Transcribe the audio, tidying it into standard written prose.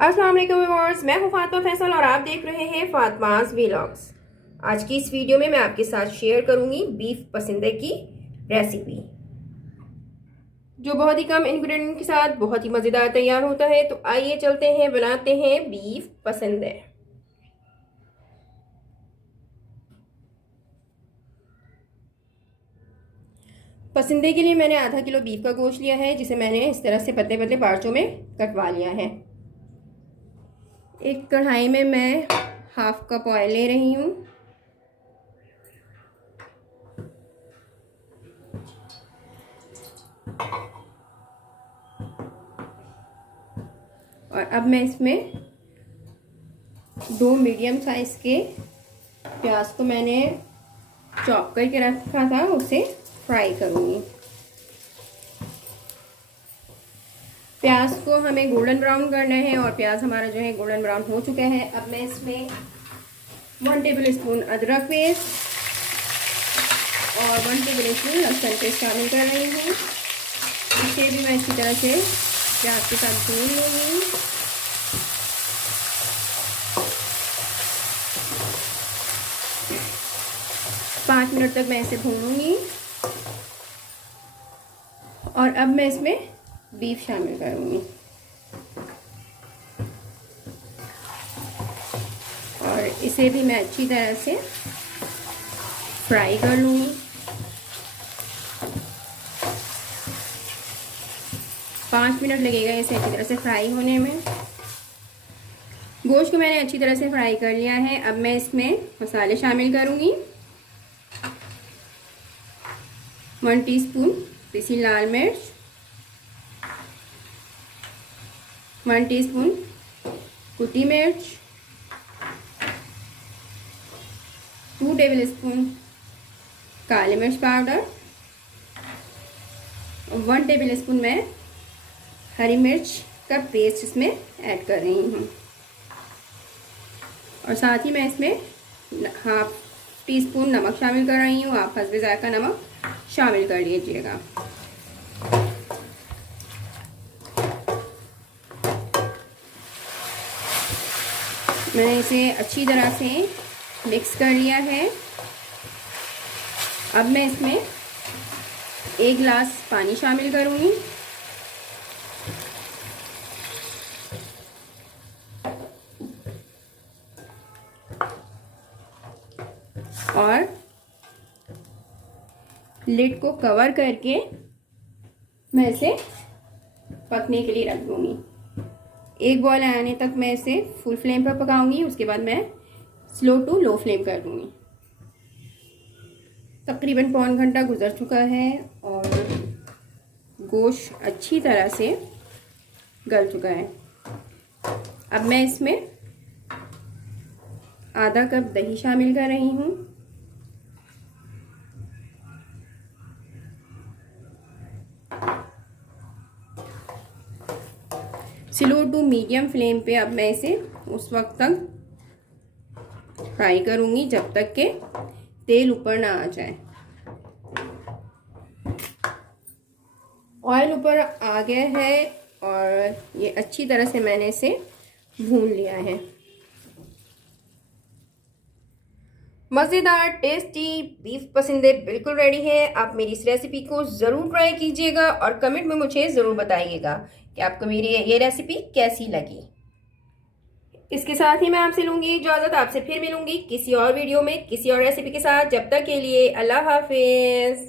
अस्सलाम वालेकुम व्यूअर्स, मैं हूं फातिमा फैसल और आप देख रहे हैं फातिमास व्लॉग्स। आज की इस वीडियो में मैं आपके साथ शेयर करूंगी बीफ पसंदे की रेसिपी, जो बहुत ही कम इंग्रेडिएंट के साथ बहुत ही मज़ेदार तैयार होता है। तो आइए चलते हैं, बनाते हैं बीफ पसंदे। पसंदे के लिए मैंने आधा किलो बीफ का गोश्त लिया है, जिसे मैंने इस तरह से पतले पतले पार्चों में कटवा लिया है। एक कढ़ाई में मैं हाफ कप ऑयल ले रही हूँ। और अब मैं इसमें 2 मीडियम साइज के प्याज को मैंने चॉप करके रखा था, उसे फ्राई करूँगी। प्याज को हमें गोल्डन ब्राउन करना है और प्याज हमारा जो है गोल्डन ब्राउन हो चुका है। अब मैं इसमें 1 टेबल स्पून अदरक पेस्ट और 1 टेबल स्पून लहसुन पेस्ट शामिल कर रही हूँ। इसे भी मैं अच्छी तरह से प्याज के साथ भून लूँगी। पाँच मिनट तक मैं इसे भूनूंगी। और अब मैं इसमें बीफ शामिल करूंगी और इसे भी मैं अच्छी तरह से फ्राई कर लूंगी। पाँच मिनट लगेगा इसे अच्छी तरह से फ्राई होने में। गोश्त को मैंने अच्छी तरह से फ्राई कर लिया है। अब मैं इसमें मसाले शामिल करूंगी। 1 टीस्पून पिसी लाल मिर्च, 1 टीस्पून कुटी मिर्च, 2 टेबल स्पून काली मिर्च पाउडर, 1 टेबल स्पून मैं हरी मिर्च का पेस्ट इसमें ऐड कर रही हूँ। और साथ ही मैं इसमें हाफ टी स्पून नमक शामिल कर रही हूँ। आप हस्बे ज़ायक़ा नमक शामिल कर लीजिएगा। मैंने इसे अच्छी तरह से मिक्स कर लिया है। अब मैं इसमें 1 गिलास पानी शामिल करूंगी। और लिड को कवर करके मैं इसे पकने के लिए रख दूंगी। एक बॉयल आने तक मैं इसे फुल फ्लेम पर पकाऊंगी। उसके बाद मैं स्लो टू लो फ्लेम कर दूंगी। तकरीबन पौन घंटा गुजर चुका है और गोश्त अच्छी तरह से गल चुका है। अब मैं इसमें आधा कप दही शामिल कर रही हूँ। स्लो टू मीडियम फ्लेम पे अब मैं इसे उस वक्त तक फ्राई करूंगी जब तक के तेल ऊपर ना आ जाए। ऑयल ऊपर आ गया है और ये अच्छी तरह से मैंने इसे भून लिया है। मज़ेदार टेस्टी बीफ पसंदे बिल्कुल रेडी है। आप मेरी इस रेसिपी को ज़रूर ट्राई कीजिएगा और कमेंट में मुझे ज़रूर बताइएगा कि आपको मेरी ये रेसिपी कैसी लगी। इसके साथ ही मैं आपसे लूँगी इजाज़त। आपसे फिर मिलूँगी किसी और वीडियो में किसी और रेसिपी के साथ। जब तक के लिए अल्लाह हाफिज़।